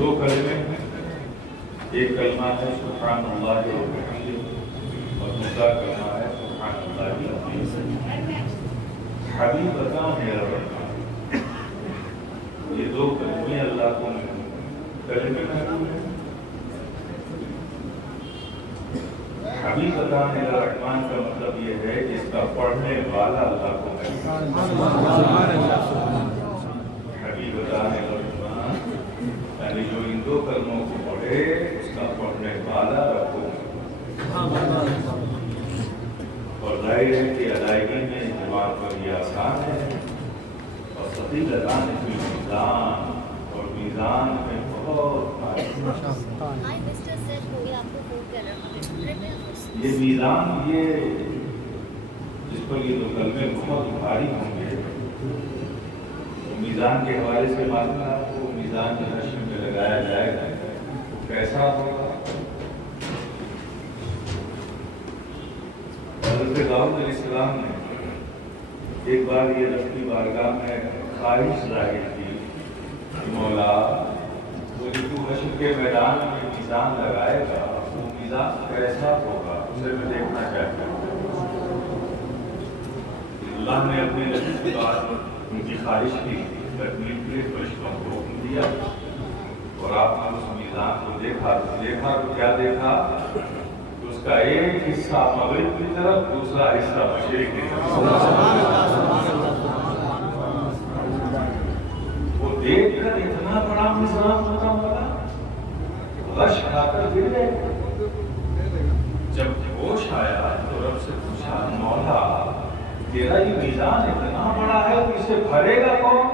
دو کلمے ہیں، ایک کلمہ ہے سبحان اللہ و بحمدہ اور دوسرا کلمہ ہے سبحان اللہ العظیم۔ حبیب بتا میرا رب، یہ دو کلمے اللہ کو کلمے محبوب ہیں۔ حبیب بتا میرا رحمان کا مطلب یہ ہے کہ اس کا پڑھنے والا اللہ کو حبیب بتا میرا رحمان، یعنی جو ان دو کلموں کو پڑھے اس کا پڑھنے والا رکھو۔ اور ظاہر ہے کہ ادائیگی میں زبان پر یہ آسان ہے، اور ثقیل ادانے میں میزان، اور میزان میں بہت یہ میزان، یہ جس پر یہ دو کلمے بہت بھاری ہوں گے، میزان کے حوالے سے معلوم ہے آپ کو، میزان جو حشر میں لگایا جائے گا وہ کیسا ہوگا؟ حضرت داؤد علیہ السلام نے ایک بار یہ ربی بارگاہ میں خواہش ظاہر کی کہ مولا وہ جو حشر کے میدان میں میزان لگائے گا وہ میزان کیسا ہوگا، اسے میں دیکھنا چاہتا ہوں۔ اللہ نے اپنے نبی کے بعد ان کی خواہش کی تکمیل کے لیے فرشتوں کو حکم دیا، اور آپ نے اس میزان کو دیکھا تو کیا دیکھا؟ اس کا ایک حصہ مغرب کی طرف، دوسرا حصہ مشرق کی طرف۔ وہ دیکھ کر اتنا بڑا میزان ہوتا ہوگا، غش کھا کر گر گئے۔ جب ہوش آیا تو رب سے پوچھا، مولا تیرا یہ میزان اتنا بڑا ہے تو اسے بھرے گا کون؟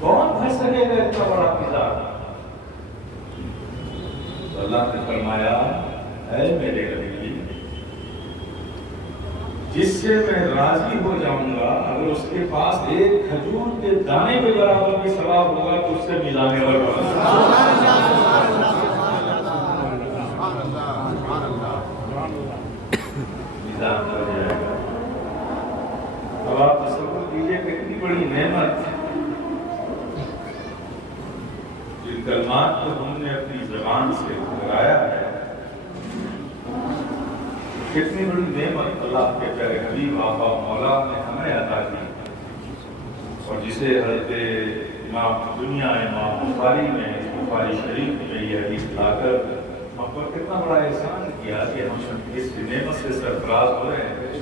کون بھر سکے گا اتنا بڑا میزان؟ تو اللہ نے فرمایا، اے میرے نبی، جس سے میں راضی ہو جاؤں گا اگر اس کے پاس ایک کھجور کے دانے کے برابر بھی ثواب ہوگا تو اس سے میزان اور بڑھا۔ میزان بڑھ جائے گا۔ اب آپ تصور کیجئے کہ اتنی بڑی نعمت، جن کلمات کو ہم نے اپنی زبان سے کرایا ہے، کتنی بڑی نعمت اللہ کے پیارے حبیب آقا مولا نے ہمیں عطا کی، اور جسے حضرت امام دنیا امام بخاری میں بخاری شریف میں یہ حدیث لا کر ہم پر کتنا بڑا احسان کیا کہ ہم اس نعمت سے سرفراز ہو رہے ہیں۔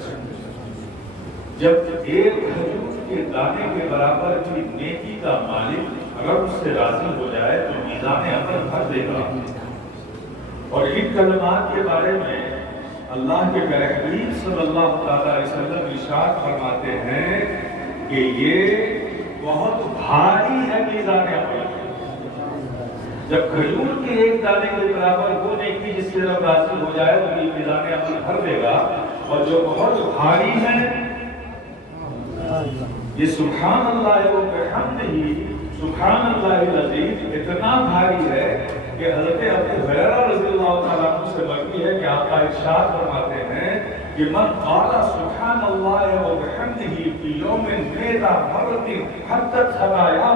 جب ایک کھجور کے دانے کے برابر کی نیکی کا مالک اگر اس سے راضی ہو جائے تو میزان عمل بھر دے گا۔ اور ان کلمات کے بارے میں اللہ کے پیارے حبیب صلی اللہ علیہ وسلم ارشاد فرماتے ہیں کہ یہ بہت بھاری ہے میزان عمل۔ جب کھجور کے ایک دانے کے برابر وہ نیکی جس سے رب راضی ہو جائے تو یہ میزان عمل بھر دے گا، اور جو بہت بھاری ہے یہ سبحان اللہ و بحمدہ سبحان اللہ العظیم اتنا بھاری ہے کہ حضرت ابو ہریرہ رضی اللہ تعالیٰ عنہ سے مروی ہے کہ آپ کا ارشاد فرماتے ہیں کہ من قال سبحان اللہ و بحمدہ فی یوم میرا مرت حتت خطایا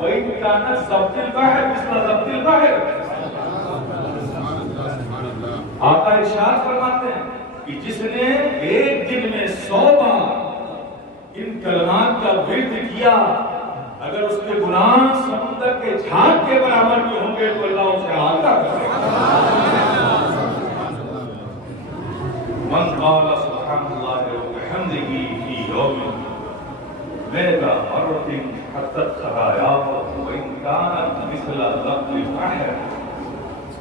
وإن كانت ضبط البحر مثل ضبط البحر۔ آپ کا ارشاد فرماتے ہیں کہ جس نے ایک دن میں 100 بار ان کلمات کا ورد کیا، اگر اس کے گناہ سمندر کے جھاگ کے برابر بھی ہوں گے تو اللہ اسے احاطہ کرے گا۔ من قال سبحان اللہ وبحمدہ فی یوم میرا مرت حتت خطایا وإن كانت مثل ضبط البحر،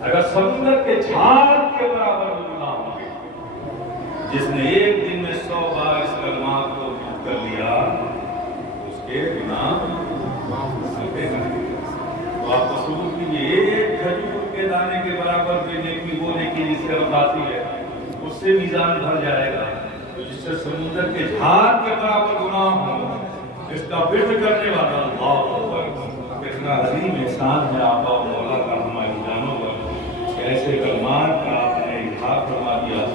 اگر سمندر کے جھاگ کے برابر بھی گناہ ہوں گے، جس نے ایک دن میں 100 بار اس کلمات کو کر لیا اس کے گناہ ہلکے کر دیں۔ تو آپ تصور کیجیے ایک کھجور کے دانے کے برابر بھی نیکی وہ نیکی جس سے رب راضی ہے اس سے میزان بھر جائے گا، تو جس سے سمندر کے جھاگ کے برابر گناہ ہو اس کا ورد کرنے والا اللہ اکبر۔ کتنا عظیم احسان ہے آقا و مولا کا ہماری جانوں پر کہ ایسے کلمات کا آپ نے اظہار فرما دیا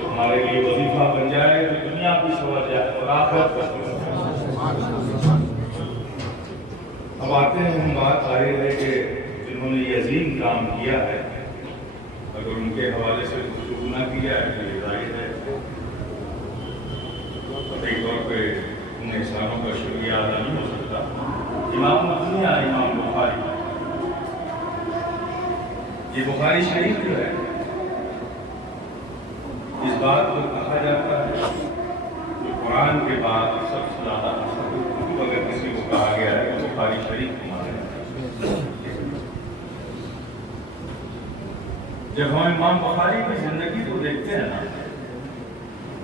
جو ہمارے لیے وظیفہ بن جائے تو دنیا بھی سنور جائے اور آخرت پر۔ اب آتے ہیں ہم، بات ظاہر ہے کہ جنہوں نے یہ عظیم کام کیا ہے اگر ان کے حوالے سے گفتگو نہ کیا ہے تو یہ ظاہر ہے قطعی طور پہ ان احسانوں کا شکریہ ادا نہیں ہو سکتا۔ امام الدنیا امام بخاری، یہ بخاری شریف جو ہے اس بات کو کہا جاتا ہے کہ قرآن کے بعد سب سے زیادہ کتب اگر کسی کو کہا گیا ہے تو بخاری شریف کو مانا جاتا ہے۔ جب ہم امام بخاری کی زندگی کو دیکھتے ہیں نا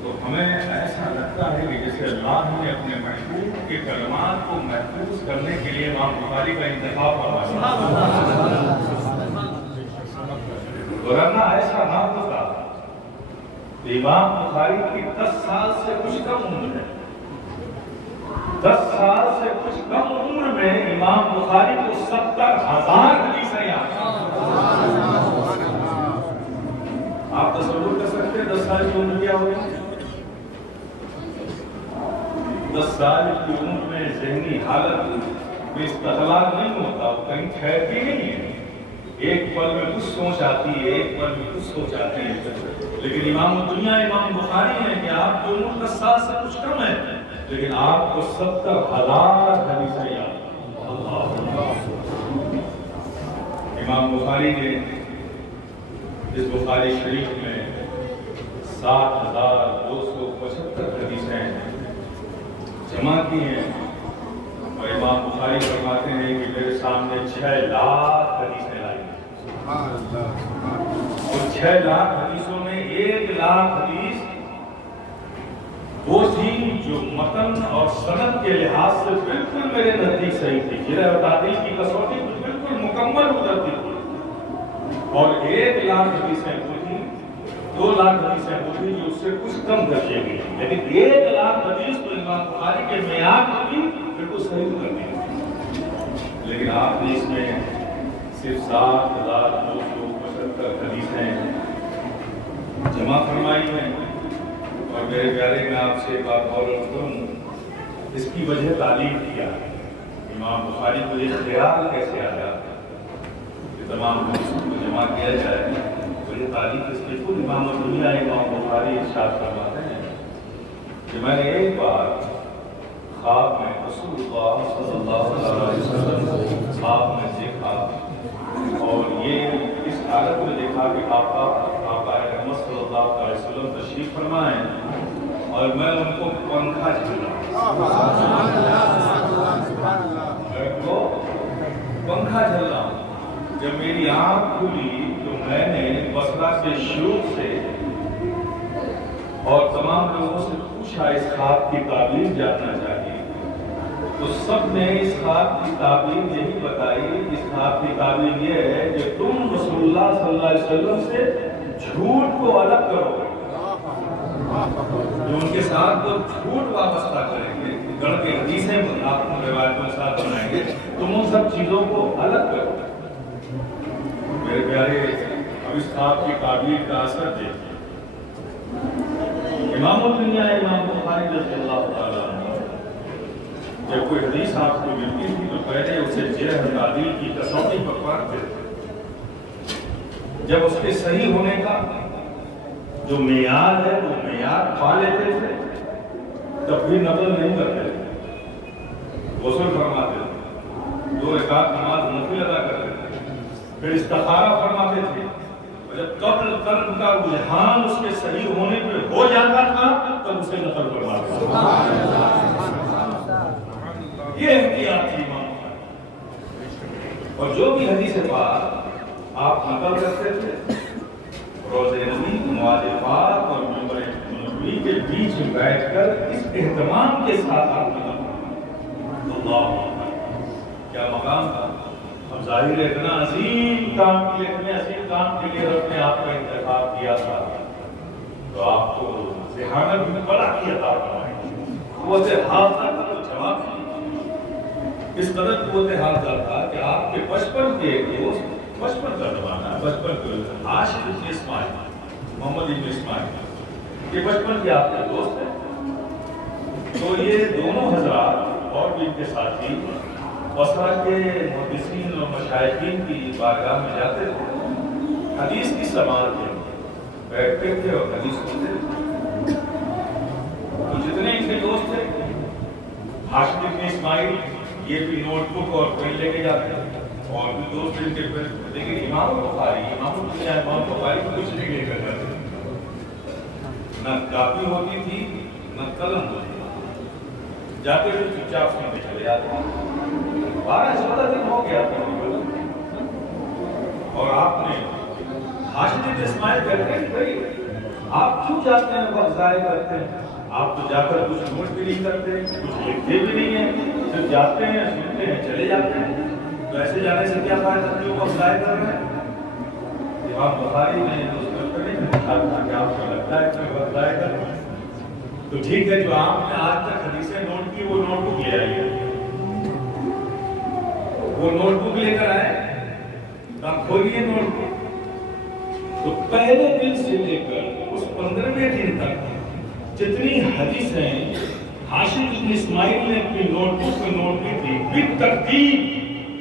تو ہمیں ایسا لگتا ہے کہ جیسے اللہ نے اپنے محبوب کے کلمات کو محفوظ کرنے کے لیے امام بخاری کا انتخاب فرمایا، ورنہ ایسا نہ ہوتا۔ امام بخاری کی 10 سال سے کچھ کم عمر ہے، 10 سال سے کچھ کم عمر میں امام بخاری کو 70,000 حدیثیں یاد ہیں۔ آپ تصور کر سکتے ہیں 10 سال کی عمر کیا ہوگی؟ 10 سال کی عمر میں ذہنی حالت میں استحلال نہیں ہوتا، کہیں ٹھہرتی نہیں ہے، ایک پل میں کچھ سوچ آتی ہے، ایک پل میں کچھ سوچ آتی ہے۔ لیکن امام الدنیا امام بخاری ہیں کہ آپ کی عمر 10 سال سے کچھ کم ہے لیکن آپ کو 70,000 حدیثیں یاد ہیں۔ امام بخاری نے اس بخاری شریف میں 7,275 حدیثیں جمع کی ہیں، اور امام بخاری فرماتے ہیں کہ میرے سامنے 6 لاکھ حدیثیں لائی ہیں، اور 6 لاکھ حدیثوں میں 1 لاکھ حدیث وہ تھی جو متن اور سند کے لحاظ سے بالکل میرے نزدیک صحیح تھی، جرح و تعدیل کی کسوٹی بالکل مکمل اترتی تھی، اور 1 لاکھ حدیثیں وہ تھی، 2 لاکھ حدیثیں وہ تھی جو اس سے کچھ کم درجے کی، لیکن 1 لاکھ حدیث تو امام بخاری کے معیار کو بھی بالکل صحیح کرتی ہے۔ لیکن آپ نے اس میں صرف 7,275 حدیثیں جمع فرمائی ہیں، اور میرے پیارے میں آپ سے ایک بات اور کروں، اس کی وجہ تعلیم کیا ہے۔ امام بخاری کو یہ خیال کیسے آیا کہ تمام حدیثوں کو جمع کیا جائے، تو یہ تعلیم اس کے خود امام الدنیا امام بخاری ارشاد فرماتے ہیں کہ میں نے ایک بار خواب میں رسول اللہ صلی اللہ علیہ وسلم کو خواب میں دیکھا، اور یہ اس حالت میں دیکھا کہ آقا احمد صلی اللہ علیہ وسلم تشریف فرمائیں اور میں ان کو پنکھا جھل رہا ہوں۔ جب میری آنکھ کھلی تو میں نے بصرہ کے شیوخ سے اور تمام لوگوں سے پوچھا اس خواب کی تعبیر جاننا چاہیے، تو سب نے اس خواب کی تعبیر یہی بتائی، اس خواب کی تعبیر یہ ہے کہ تم رسول اللہ صلی اللہ علیہ وسلم سے جھوٹ کو الگ کرو گے، جو ان کے ساتھ وہ جھوٹ وابستہ کریں گے، گڑھ کے حدیثیں آپ کو روایتوں کے ساتھ بنائیں گے، تم ان سب چیزوں کو الگ کرو۔ میرے پیارے، اب اس خواب کی تعبیر کا اثر دیکھیں۔ امام الدنیا امام بخاری رضی اللہ تعالیٰ عنہ جب کوئی حدیث آپ کو ملتی تھی تو پہلے اسے جرح و تعدیل کی کسوٹی پر پرکھتے تھے، جب اس کے صحیح ہونے کا جو معیار ہے وہ معیار پا لیتے تھے تب بھی نقل نہیں کرتے تھے، غسل فرماتے تھے، 2 رکعت نماز نفل ادا کرتے تھے، پھر استخارہ فرماتے تھے، جب قبل قلب کا رجحان اس کے صحیح ہونے پہ ہو جاتا تھا تب اسے نقل فرماتے تھے۔ یہ احتیاط تھی امام بخاری، اور جو بھی حدیث پاک آپ نقل کرتے تھے روضہ نبی، موالفات اور منبر نبوی کے بیچ میں بیٹھ کر اس اہتمام کے ساتھ آپ نقل فرماتے۔ اللہ کیا مقام تھا! اب ظاہر ہے اتنا عظیم کام کے لیے، اتنے عظیم کام کے لیے رب نے آپ کا انتخاب کیا تھا تو آپ کو ذہانت میں بڑا کی عطا فرمائی، قوت حافظہ کا تو جواب نہیں، اس قدر قوت حافظہ تھا کہ آپ کے بچپن کے ایک دوست، بچپن کا زمانہ، بچپن کے عاشق ابن اسماعیل، محمد ابن اسماعیل، یہ بچپن کے آپ کے دوست ہیں، تو یہ دونوں حضرات اور بھی ان کے ساتھی بصرہ کے محدثین اور مشائخین کی بارگاہ میں جاتے تھے، حدیث کی سماعت کے بیٹھتے تھے اور حدیث سنتے تھے۔ تو جتنے ان کے دوست تھے، ہاشم بن اسماعیل یہ بھی نوٹ بک اور پین لے کے جاتے تھے، اور بھی دوست ان کے پاس، لیکن امام بخاری کچھ نہیں لے کر جاتے، نہ کاپی ہوتی تھی نہ قلم ہوتی تھی، جاتے ہوئے چپ چاپ سنتے چلے جاتے۔ 12-14 دن ہو گیا اور آپ نے ہاشم بن اسماعیل کہتے ہیں بھائی آپ کیوں جاتے ہیں وقت ضائع کرتے ہیں؟ آپ تو جا کر کچھ نوٹ بھی نہیں کرتے، کچھ لکھتے بھی نہیں ہیں، صرف جاتے ہیں، سنتے ہیں، چلے جاتے ہیں، تو ایسے جانے سے کیا فائدہ، کیوں وقت ضائع کر رہے ہیں؟ امام بخاری نے اس میں پوچھا تھا کہ آپ کو لگتا ہے کہ وقت ضائع کر رہے ہیں؟ تو ٹھیک ہے، جو آپ نے آج تک حدیثیں نوٹ کی وہ نوٹ بک لے آئیے، وہ نوٹ بک لے کر آئے، آپ کھولیے نوٹ بک۔ تو پہلے دن سے لے کر اس 15ویں دن تک جتنی حدیثیں ہاشم بن اسماعیل نے اپنی نوٹ بک میں نوٹ کی تھی بالترتیب،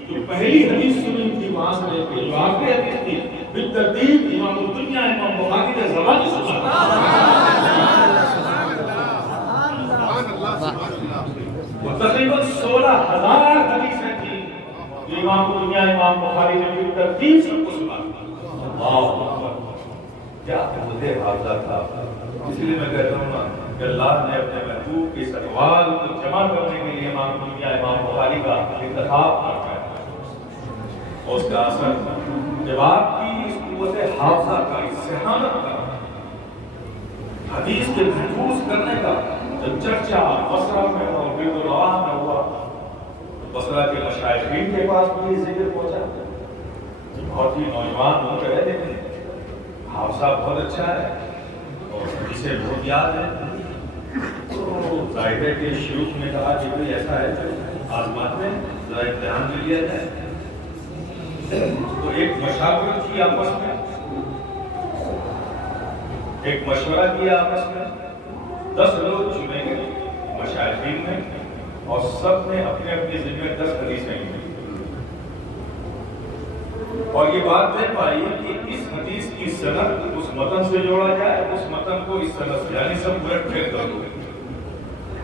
جو پہلی حدیث سنی تھی وہاں سے لے کے جو آخری حدیث تھی بالترتیب امام الدنیا امام بخاری نے زبانی سنا۔ وہ تقریباً 16,000 حدیثیں تھیں جو امام الدنیا امام بخاری نے بالترتیب سب کو سنا۔ اللہ کیا مجھے حافظہ تھا، اس لیے میں کہتا ہوں نا کہ اللہ نے اپنے محبوب کے اقوال کو جمع کرنے کے لیے امام الدنیا امام بخاری کا انتخاب کرتا ہے، اور اس کا اثر جب آپ کی اس قوت حافظہ کا، اس ذہانت کا، حدیث کے محفوظ کرنے کا جب چرچا بصرہ میں اور بیت الرواح میں ہوا، تو بصرہ کے مشائخین کے پاس بھی یہ ذکر پہنچا، بہت ہی نوجوان ہو گئے لیکن حافظہ بہت اچھا ہے اور اسے بہت یاد ہے۔ تو ظاہر ہے کہ شیوخ نے کہا کہ کوئی ایسا ہے جو آزماتے ہیں، ذرا امتحان میں لیا جائے۔ تو ایک مشاورت کی آپس میں، ایک مشورہ کیا آپس میں، 10 لوگ چنے گئے مشائخین میں، اور سب نے اپنے اپنے ذمہ 10 حدیثیں لی، اور یہ بات طے پائی کہ اس حدیث کی سند اس متن سے جوڑا جائے، اس متن کو اس سند سے، یعنی سب الٹ پھیر کر دو،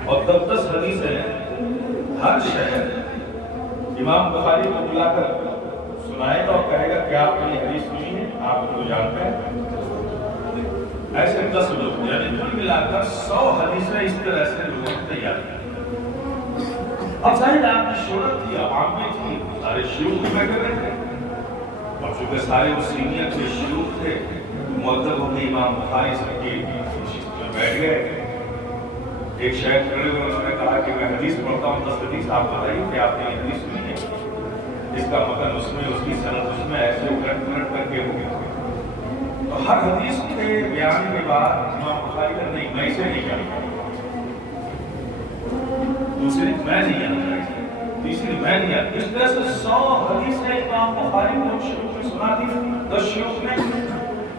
اور 10 حدیثیں ہر شہر امام بخاری کو بلا کر سنائے گا اور کہے گا کہ آپ نے یہ حدیث سنی ہے، آپ کو جانتے ہیں۔ ایسے 10 لوگ، یعنی کل ملا کر 100 حدیثیں اس طرح سے لوگوں نے تیار کی۔ اب ظاہر آپ کی شہرت تھی، عوام میں تھی، سارے شیوخ بھی بیٹھے رہے تھے، اور چونکہ سارے وہ سینئر کے شیوخ تھے، معدب ہو کے امام بخاری صاحب کی نشست میں بیٹھ گئے۔ ایک شیخ کھڑے ہوئے، انہوں نے کہا کہ میں حدیث پڑھتا ہوں، 10 حدیث آپ بتائیے کہ آپ نے یہ حدیث سنی ہے، اس کا متن اس میں، اس کی سند اس میں، ایسے الٹ پلٹ کر کے ہو گیا۔ تو ہر حدیث کے بیان کے بعد امام بخاری کا نہیں، میں اسے نہیں جانتا، دوسری میں نہیں جانتا، تیسری میں نہیں جانتا، اس طرح سے 100 حدیثیں امام بخاری کو شیوخ نے سنا دی، 10 شیوخ نے،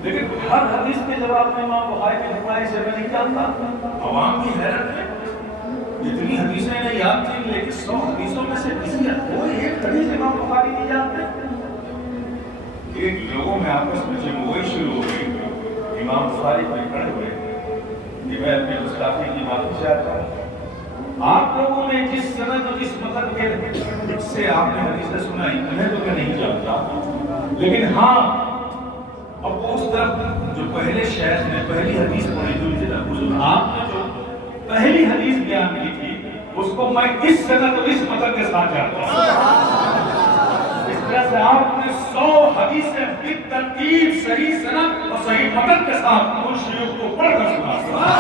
لیکن ہر حدیث کے جواب میں امام بخاری کے فرمائے سے میں نہیں جانتا۔ عوام کی حیرت ہے، اتنی حدیثیں انہیں یاد تھیں لیکن 100 حدیثوں میں سے کسی کوئی ایک حدیث امام بخاری نہیں جانتے۔ ایک لوگوں میں آپس میں جمہوری شروع ہو گئی، امام بخاری پہ کھڑے ہوئے کہ میں اپنے گستاخی کی معافی چاہتا ہوں، آپ لوگوں نے جس سند اور جس متن کے سے آپ نے حدیثیں سنائی انہیں تو میں نہیں جانتا، لیکن ہاں اب اس طرف جو پہلے شیخ نے پہلی حدیث پڑھی تھی، حضور آپ نے جو پہلی حدیث بیان کی تھی اس کو میں اس سند اور اس متن کے ساتھ جانتا ہوں۔ اس طرح سے آپ نے 100 حدیثیں بالترتیب صحیح سند اور صحیح متن کے ساتھ ان شیوخ کو پڑھ کر سنا۔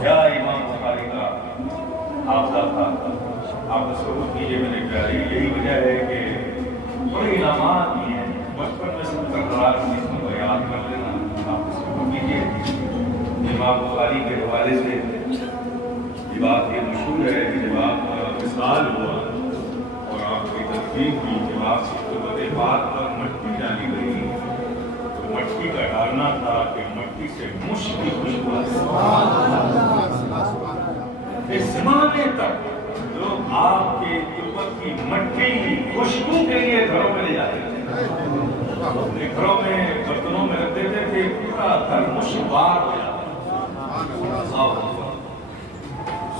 کیا امام بخاری کا حافظہ تھا، آپ تصور کیجیے میرے پیارے، یہی وجہ ہے کہ بڑے انعامات بھی ہیں، بچپن میں سب تکرار حدیثوں کو یاد کر لینا، آپ تصور کیجیے۔ امام بخاری کے حوالے سے یہ بات یہ مشہور ہے کہ جب آپ وصال ہوا اور آپ کی تدفین ہوئی، جب آپ کی قبر پاک پر مٹی ڈالی گئی تو مٹی کا ڈالنا تھا کہ مٹی سے مشک کی خوشبو۔ اس زمانے کی مٹی کی خوشبو کے لیے گھروں میں لے جاتے تھے، گھروں میں برتنوں میں رکھ دیتے تھے، پورا گھر خوشبار ہو جاتا۔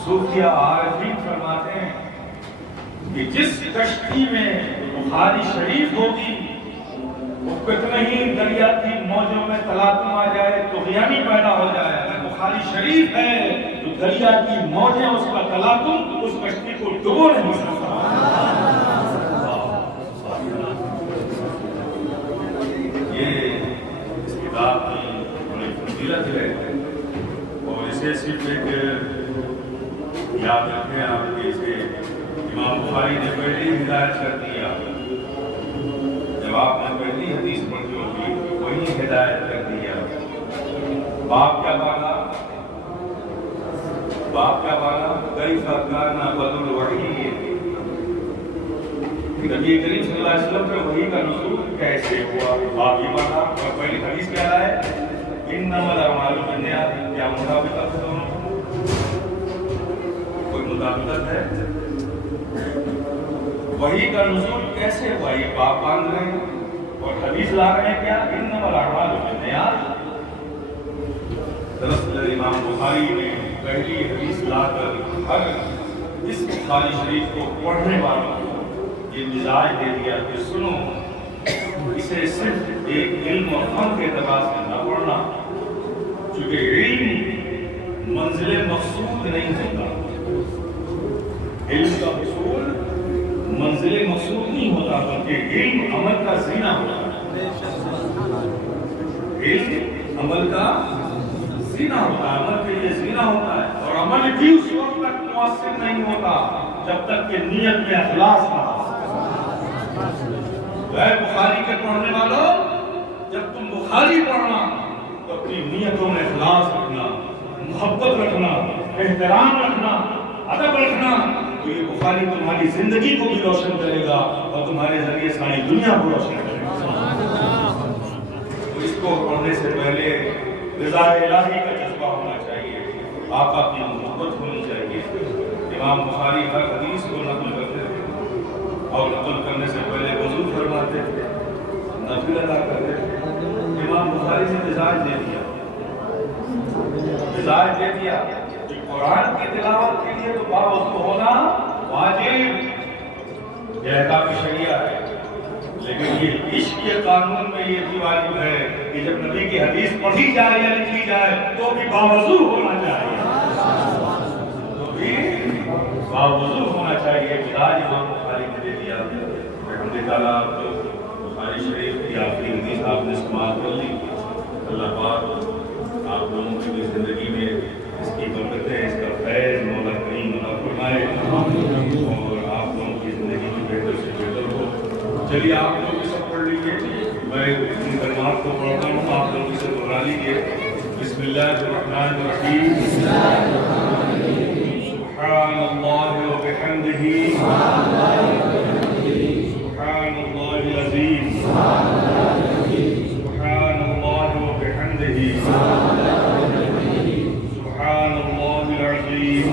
صوفیہ عارفین فرماتے ہیں کہ جس کشتی میں بخاری شریف ہوگی وہ کتنے ہی دریا کی موجوں میں تلاطم آ جائے تو طغیانی پیدا ہو جائے، اگر بخاری شریف ہے تو دریا کی موجیں اس کا تلاطم اس کشتی کو ڈبو نہیں سکتا۔ یہ اس کتاب کی بڑی فضیلت ہے اور اسے صرف ایک یاد رکھیں آپ کہ اسے امام بخاری نے پہلے ہی ہدایت کر دیا، جب آپ نے پہلی حدیث پڑھی ہوگی وہی ہدایت کر دیا۔ باپ کیا بانا کیف کان بدء الوحی، نبی کریم صلی اللہ علیہ وسلم پہ وحی کا نزول کیسے ہوا، باپ یہ بانا۔ اور پہلی حدیث کیا ہے، انما الاعمال بالنیات، کیا مطابقت ہے دونوں، کوئی مطابقت ہے؟ وحی کا نزول کیسے ہوا، یہ باپ باندھ رہے ہیں اور حدیث لا رہے ہیں کیا، انما الاعمال بالنیات۔ دراصل امام بخاری نے پہلی حدیث لا کر ہر اس بخاری شریف کو پڑھنے والوں کو یہ مزاج دے دیا کہ سنو، اسے صرف ایک علم اور فن کے اعتبار سے نہ پڑھنا، چونکہ علم منزل مقصود نہیں ہوتا، علم کا حصول منزل مقصود نہیں ہوتا بلکہ علم عمل کا زینہ ہوتا ہے، علم عمل کا زینہ ہوتا ہے، عمل کے لیے زینہ ہوتا ہے، اور عمل بھی اس وقت تک مؤثر نہیں ہوتا جب تک کہ نیت میں اخلاص نہ ہو۔ اے بخاری کے پڑھنے والوں، جب تم بخاری پڑھنا تو اپنی نیتوں میں اخلاص رکھنا، محبت رکھنا، احترام رکھنا، ادب رکھنا، تو یہ بخاری تمہاری زندگی کو بھی روشن کرے گا اور تمہارے ذریعے ساری دنیا کو روشن کرے گا۔ تو اس کو پڑھنے سے پہلے رضا الہی کا جذبہ ہونا چاہیے، آقا کی محبت ہونی چاہیے۔ امام بخاری ہر حدیث کو نقل کرتے تھے اور نقل کرنے سے پہلے وضو فرماتے تھے، نفل ادا کرتے تھے۔ امام بخاری نے مزاج دے دیا کہ قرآن کی تلاوت کے لیے تو باوضو ہونا واجب، یہ احکام شریعہ ہے، لیکن یہ عشق کے قانون میں یہ بھی واجب ہے کہ جب نبی کی حدیث پڑھی جائے یا لکھی جائے تو بھی باوضو ہونا چاہیے، باوضو ہونا چاہیے۔ مزاج امام بخاری نے دے دیا۔ الحمد للہ بخاری شریف کی آخری حدیث آپ نے سماعت کر لی۔ اللہ پاک آپ لوگوں کی زندگی میں اس کی برکتیں، اس کا فیض مولا کریم عطا فرمائے اور آپ لوگوں کی زندگی میں بہتر سے بہتر ہو۔ چلیے آپ لوگ بھی سب پڑھ لیجیے، میں ان کلمات کو پڑھتا ہوں، آپ لوگ اسے دہرا لیجیے۔ بسم اللہ الرحمن الرحیم، سبحان اللہ و بحمدہ، سبحان اللہ العظیم، سبحان اللہ و بحمدہ، سبحان اللہ العظیم۔